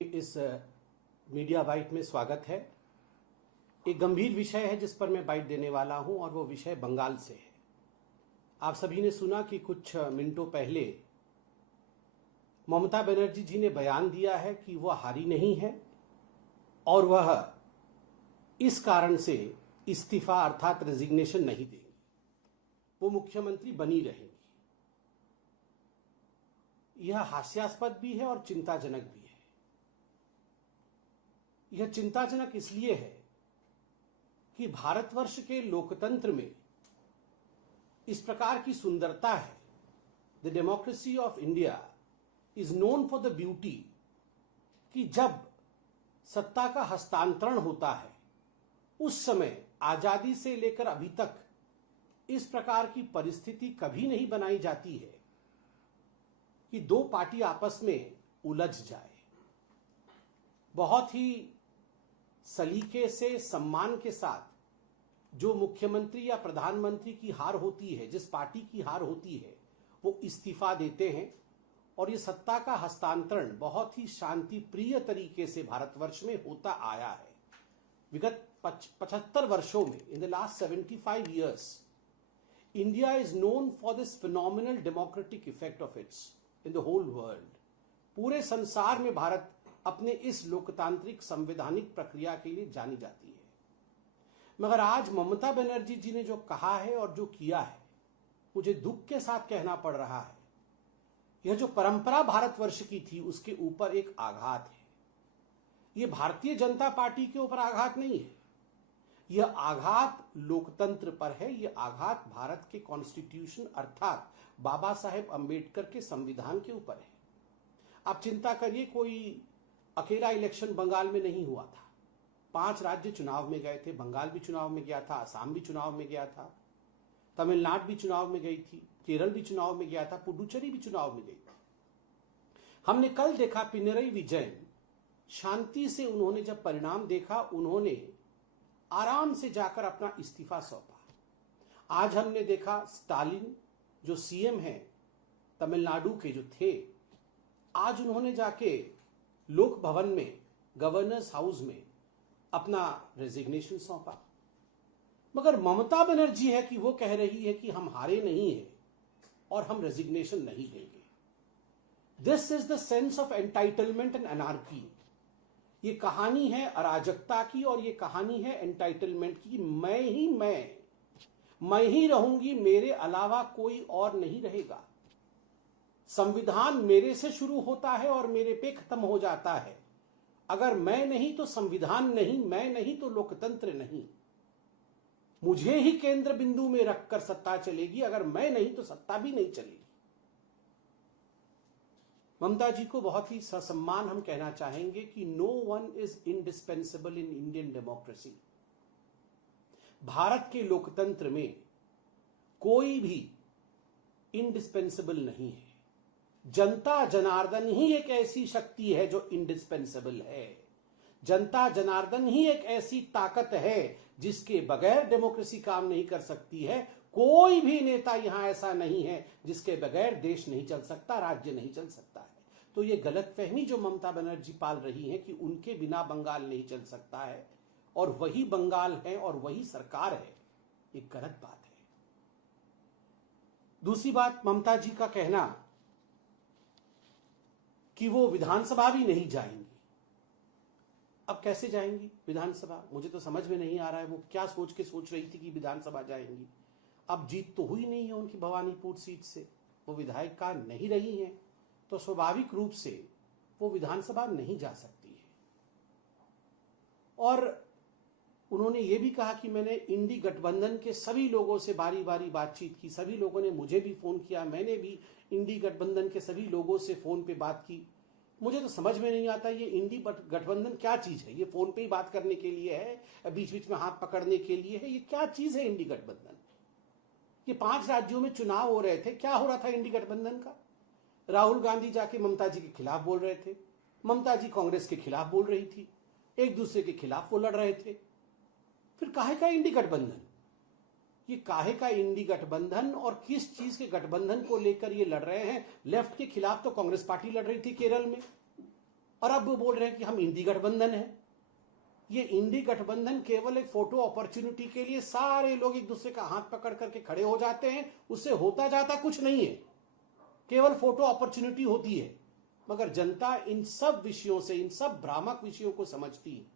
इस media bite में स्वागत है। एक गंभीर विषय है जिस पर मैं बाइट देने वाला हूं और वो विषय बंगाल से है। आप सभी ने सुना कि कुछ मिनटों पहले ममता बनर्जी जी ने बयान दिया है कि वह हारी नहीं है और वह इस कारण से इस्तीफा अर्थात रेजिग्नेशन नहीं देंगी, वो मुख्यमंत्री बनी रहेंगी। यह हास्यास्पद भी है और चिंताजनक भी है। यह चिंताजनक इसलिए है कि भारतवर्ष के लोकतंत्र में इस प्रकार की सुंदरता है। The democracy of India is known for the beauty कि जब सत्ता का हस्तांतरण होता है उस समय आजादी से लेकर अभी तक इस प्रकार की परिस्थिति कभी नहीं बनाई जाती है कि दो पार्टी आपस में उलझ जाए। बहुत ही सलीके से, सम्मान के साथ जो मुख्यमंत्री या प्रधानमंत्री की हार होती है, जिस पार्टी की हार होती है, वो इस्तीफा देते हैं और ये सत्ता का हस्तांतरण बहुत ही शांति प्रिय तरीके से भारतवर्ष में होता आया है। विगत 75 वर्षों में, in the last 75 years, India is known for this phenomenal democratic effect of its in the whole world. पूरे संसार में भारत अपने इस लोकतांत्रिक संवैधानिक प्रक्रिया के लिए जानी जाती है। मगर आज ममता बनर्जी जी ने जो कहा है और जो किया है, मुझे दुख के साथ कहना पड़ रहा है, यह जो परंपरा भारतवर्ष की थी उसके ऊपर एक आघात है। यह भारतीय जनता पार्टी के ऊपर आघात नहीं है, यह आघात लोकतंत्र पर है। यह आघात भारत के कॉन्स्टिट्यूशन अर्थात बाबा साहेब अंबेडकर के संविधान के ऊपर है। आप चिंता करिए, कोई अकेला इलेक्शन बंगाल में नहीं हुआ था। 5 राज्य चुनाव में गए थे। बंगाल भी चुनाव में गया था, असम भी चुनाव में गया था, तमिलनाडु भी चुनाव में गई थी, केरल भी चुनाव में गया था, पुडुचेरी भी चुनाव में गई थी। हमने कल देखा पिनरई विजयन, शांति से उन्होंने जब परिणाम देखा, उन्होंने आराम से जाकर अपना इस्तीफा सौंपा। आज हमने देखा स्टालिन जो सीएम हैं तमिलनाडु के जो थे, आज उन्होंने जाके लोक भवन में, गवर्नर्स हाउस में अपना रेजिग्नेशन सौंपा। मगर ममता बनर्जी है कि वो कह रही है कि हम हारे नहीं हैं और हम रेजिग्नेशन नहीं देंगे। This is the sense of entitlement and anarchy. ये कहानी है अराजकता की और ये कहानी है एंटाइटलमेंट की। मैं ही रहूंगी, मेरे अलावा कोई और नहीं रहेगा। संविधान मेरे से शुरू होता है और मेरे पे खत्म हो जाता है। अगर मैं नहीं तो संविधान नहीं, मैं नहीं तो लोकतंत्र नहीं। मुझे ही केंद्र बिंदु में रखकर सत्ता चलेगी, अगर मैं नहीं तो सत्ता भी नहीं चलेगी। ममता जी को बहुत ही ससम्मान हम कहना चाहेंगे कि no one is indispensable in Indian democracy. Bharat के लोकतंत्र में कोई भी इंडिस्पेंसेबल नहीं है। जनता जनार्दन ही एक ऐसी शक्ति है जो इंडिस्पेंसेबल है। जनता जनार्दन ही एक ऐसी ताकत है जिसके बगैर डेमोक्रेसी काम नहीं कर सकती है। कोई भी नेता यहां ऐसा नहीं है जिसके बगैर देश नहीं चल सकता, राज्य नहीं चल सकता है। तो ये गलतफहमी जो ममता बनर्जी पाल रही है कि उनके बिना बंगाल नहीं चल सकता है और वही बंगाल है और वही सरकार है, ये गलत बात है। दूसरी बात, ममता जी का कहना कि वो विधानसभा भी नहीं जाएंगी। अब कैसे जाएंगी विधानसभा? मुझे तो समझ में नहीं आ रहा है वो क्या सोच के सोच रही थी कि विधानसभा जाएंगी। अब जीत तो हुई नहीं है उनकी भवानीपुर सीट से, वो विधायिका नहीं रही हैं, तो स्वाभाविक रूप से वो विधानसभा नहीं जा सकती है। और उन्होंने ये भी कहा कि मैंने इंडी गठबंधन के सभी लोगों से बारी बारी बातचीत की। सभी लोगों ने मुझे भी फोन किया, मैंने भी इंडी गठबंधन के सभी लोगों से फोन पे बात की। मुझे तो समझ में नहीं आता ये इंडी गठबंधन क्या चीज है। ये फोन पे ही बात करने के लिए है, बीच बीच में हाथ पकड़ने के लिए है? ये क्या चीज है इंडी गठबंधन? ये 5 राज्यों में चुनाव हो रहे थे, क्या हो रहा था इंडी गठबंधन का? राहुल गांधी जाके ममता जी के खिलाफ बोल रहे थे, ममता जी कांग्रेस के खिलाफ बोल रही थी, एक दूसरे के खिलाफ वो लड़ रहे थे। फिर काहे का इंडी गठबंधन? ये काहे का इंडी गठबंधन और किस चीज के गठबंधन को लेकर ये लड़ रहे हैं? लेफ्ट के खिलाफ तो कांग्रेस पार्टी लड़ रही थी केरल में, और अब वो बोल रहे हैं कि हम इंडी गठबंधन है। ये इंडी गठबंधन केवल एक फोटो अपॉर्चुनिटी के लिए सारे लोग एक दूसरे का हाथ पकड़ करके खड़े हो जाते हैं, उससे होता जाता कुछ नहीं है, केवल फोटो अपॉर्चुनिटी होती है। मगर जनता इन सब विषयों से, इन सब भ्रामक विषयों को समझती है।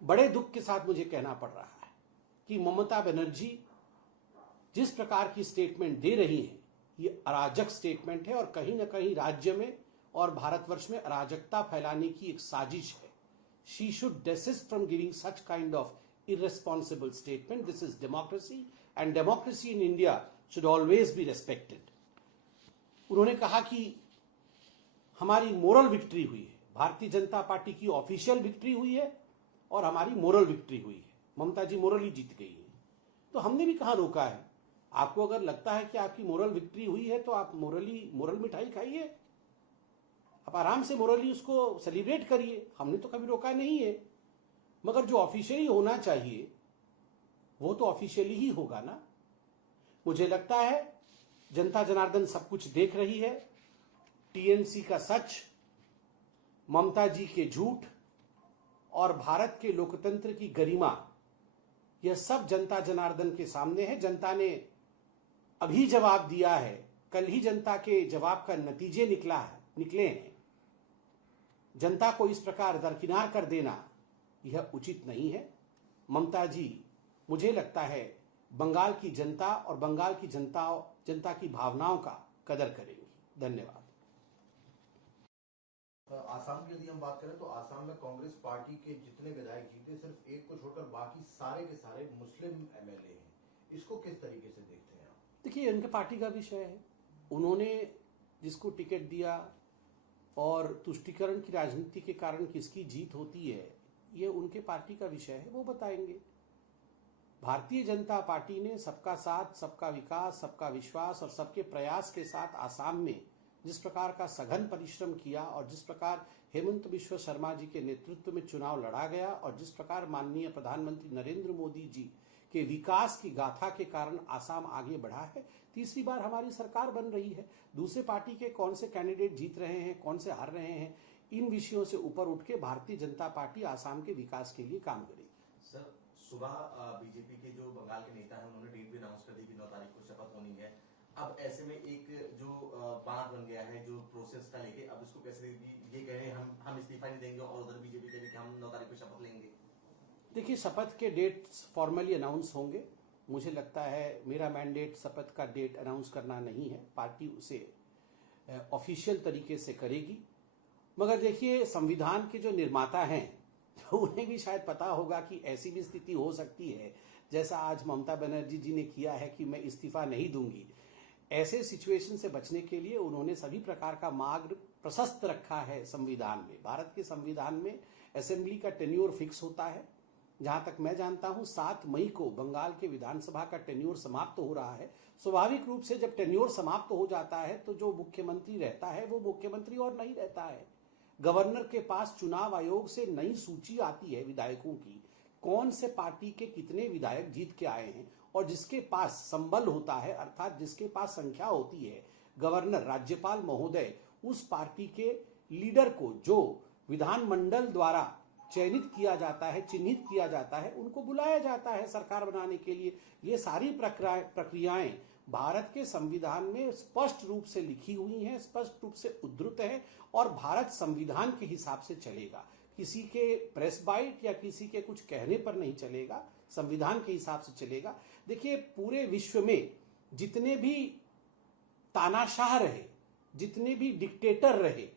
बड़े दुख के साथ मुझे कहना पड़ रहा है कि ममता बनर्जी जिस प्रकार की स्टेटमेंट दे रही है, ये अराजक स्टेटमेंट है और कहीं ना कहीं राज्य में और भारतवर्ष में अराजकता फैलाने की एक साजिश है। She should desist from giving such kind of irresponsible statement. This is democracy and democracy in India should always be respected. उन्होंने कहा कि हमारी मोरल विक्ट्री हुई है, भारतीय जनता पार्टी की ऑफिशियल विक्ट्री हुई है और हमारी मोरल विक्ट्री हुई है। ममता जी मोरली जीत गई है। तो हमने भी कहां रोका है? आपको अगर लगता है कि आपकी मोरल विक्ट्री हुई है तो आप मोरल मिठाई खाइए, आप आराम से मोरली उसको सेलिब्रेट करिए, हमने तो कभी रोका नहीं है। मगर जो ऑफिशियली होना चाहिए वो तो ऑफिशियली ही होगा ना। मुझे लगता है जनता जनार्दन सब कुछ देख रही है। टीएमसी का सच, ममता जी के झूठ और भारत के लोकतंत्र की गरिमा, यह सब जनता जनार्दन के सामने है। जनता ने अभी जवाब दिया है, कल ही जनता के जवाब का नतीजे निकले हैं। जनता को इस प्रकार दरकिनार कर देना यह उचित नहीं है। ममता जी, मुझे लगता है बंगाल की जनता और बंगाल की जनता की भावनाओं का कदर करेंगी। धन्यवाद। आसाम की यदि हम बात करें तो आसाम में कांग्रेस पार्टी के जितने विधायक जीते, सिर्फ एक को छोड़कर बाकी सारे के सारे मुस्लिम एमएलए हैं। इसको किस तरीके से देखते हैं आप? देखिए, उनके पार्टी का विषय है, उन्होंने जिसको टिकट दिया और तुष्टीकरण की राजनीति के कारण किसकी जीत होती है, ये उनके पार्टी का विषय है, वो बताएंगे। भारतीय जनता पार्टी ने सबका साथ, सबका विकास, सबका विश्वास और सबके प्रयास के साथ आसाम में जिस प्रकार का सघन परिश्रम किया और जिस प्रकार हेमंत बिश्व शर्मा जी के नेतृत्व में चुनाव लड़ा गया और जिस प्रकार माननीय प्रधानमंत्री नरेंद्र मोदी जी के विकास की गाथा के कारण आसाम आगे बढ़ा है। तीसरी बार हमारी सरकार बन रही है। दूसरे पार्टी के कौन से कैंडिडेट जीत रहे हैं, कौन से हार रहे हैं, इन विषयों से ऊपर उठ के भारतीय जनता पार्टी आसाम के विकास के लिए काम करेगी। सर, सुबह बीजेपी के जो बंगाल के नेता हैं उन्होंने डेट भी अनाउंस कर दी कि 9 तारीख को शपथ होनी है। अब ऐसे में एक जो बात बन गया है जो प्रोसेस का लेके, अब इसको कैसे ये कह रहे हैं हम इस्तीफा नहीं देंगे और उधर बीजेपी कह रही है कि हम 9 तारीख को शपथ लेंगे। देखिए, शपथ के डेट्स फॉर्मली अनाउंस होंगे। मुझे लगता है मेरा मैंडेट शपथ का डेट अनाउंस करना नहीं है, पार्टी उसे ऑफिशियल तरीके से करेगी। मगर देखिए, संविधान के जो निर्माता हैं तो उन्हें भी शायद पता होगा कि ऐसी भी स्थिति हो सकती है जैसा आज ममता बनर्जी जी ने किया है कि मैं इस्तीफा नहीं दूंगी। ऐसे सिचुएशन से बचने के लिए उन्होंने सभी प्रकार का मार्ग प्रशस्त रखा है संविधान में। भारत के संविधान में असेंबली का टेन्योर फिक्स होता है। जहां तक मैं जानता हूं 7 मई को बंगाल के विधानसभा का टेन्योर समाप्त हो रहा है। स्वाभाविक रूप से जब टेन्योर समाप्त हो जाता है तो जो मुख्यमंत्री रहता है वो मुख्यमंत्री और नहीं रहता है। गवर्नर के पास चुनाव आयोग से नई सूची आती है विधायकों की, कौन से पार्टी के कितने विधायक जीत के आए हैं, और जिसके पास संबल होता है अर्थात जिसके पास संख्या होती है, गवर्नर राज्यपाल महोदय उस पार्टी के लीडर को जो विधानमंडल द्वारा चयनित किया जाता है, चिन्हित किया जाता है, उनको बुलाया जाता है सरकार बनाने के लिए। ये सारी प्रक्रियाएं भारत के संविधान में स्पष्ट रूप से लिखी हुई हैं, स्पष्ट रूप से उद्धृत है और भारत संविधान के हिसाब से चलेगा। किसी के प्रेस बाइट या किसी के कुछ कहने पर नहीं चलेगा, संविधान के हिसाब से चलेगा। देखिए, पूरे विश्व में जितने भी तानाशाह रहे, जितने भी डिक्टेटर रहे,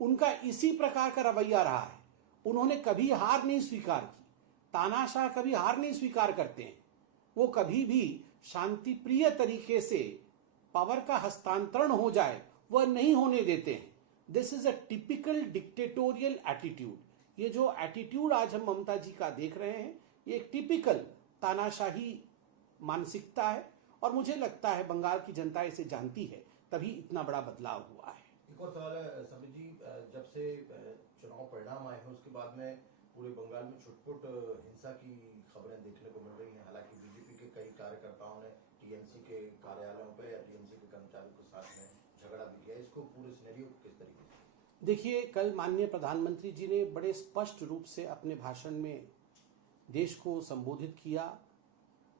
उनका इसी प्रकार का रवैया रहा है। उन्होंने कभी हार नहीं स्वीकार की। तानाशाह कभी हार नहीं स्वीकार करते हैं। वो कभी भी शांति प्रिय तरीके से पावर का हस्तांतरण हो जाए वह नहीं होने देते हैं। This is a typical dictatorial attitude. ये जो एटीट्यूड आज हम ममता जी का देख रहे हैं, ये एक टिपिकल तानाशाही मानसिकता है और मुझे लगता है बंगाल की जनता इसे जानती है, तभी इतना बड़ा बदलाव हुआ है। एक और सवाल है समित जी, जब से चुनाव परिणाम आए हैं उसके बाद में पूरे बंगाल में छुटपुट हिंसा की खबरें देखने को मिल रही हैं। हालांकि बीजेपी के कई कार्यकर्ताओं ने टीएमसी के कार्यालयों पर या टीएमसी के कर्मचारियों के साथ में झगड़ा भी किया। इसको पूरे सिनेरियो किस तरीके से? देखिए, कल माननीय प्रधानमंत्री जी ने बड़े स्पष्ट रूप से अपने भाषण में देश को संबोधित किया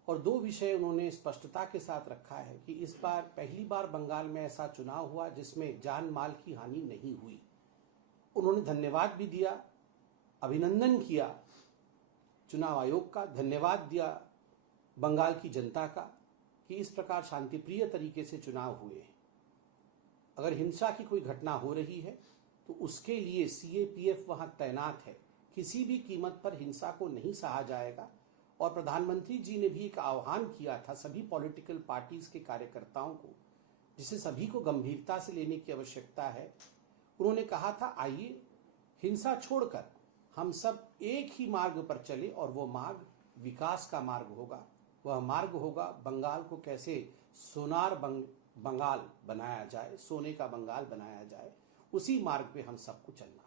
और दो विषय उन्होंने स्पष्टता के साथ रखा है कि इस बार पहली बार बंगाल में ऐसा चुनाव हुआ जिसमें जान माल की हानि नहीं हुई। उन्होंने धन्यवाद भी दिया, अभिनंदन किया चुनाव आयोग का, धन्यवाद दिया बंगाल की जनता का कि इस प्रकार शांतिप्रिय तरीके से चुनाव हुए हैं। अगर हिंसा की कोई घटना हो रही है तो उसके लिए सीएपीएफ वहां तैनात है। किसी भी कीमत पर हिंसा को नहीं सहा जाएगा। और प्रधानमंत्री जी ने भी एक आह्वान किया था सभी पॉलिटिकल पार्टीज के कार्यकर्ताओं को, जिसे सभी को गंभीरता से लेने की आवश्यकता है। उन्होंने कहा था, आइए हिंसा छोड़कर हम सब एक ही मार्ग पर चले और वो मार्ग विकास का मार्ग होगा। वह मार्ग होगा बंगाल को कैसे सोनार बंगाल बनाया जाए, सोने का बंगाल बनाया जाए। उसी मार्ग पे हम सबको चलना।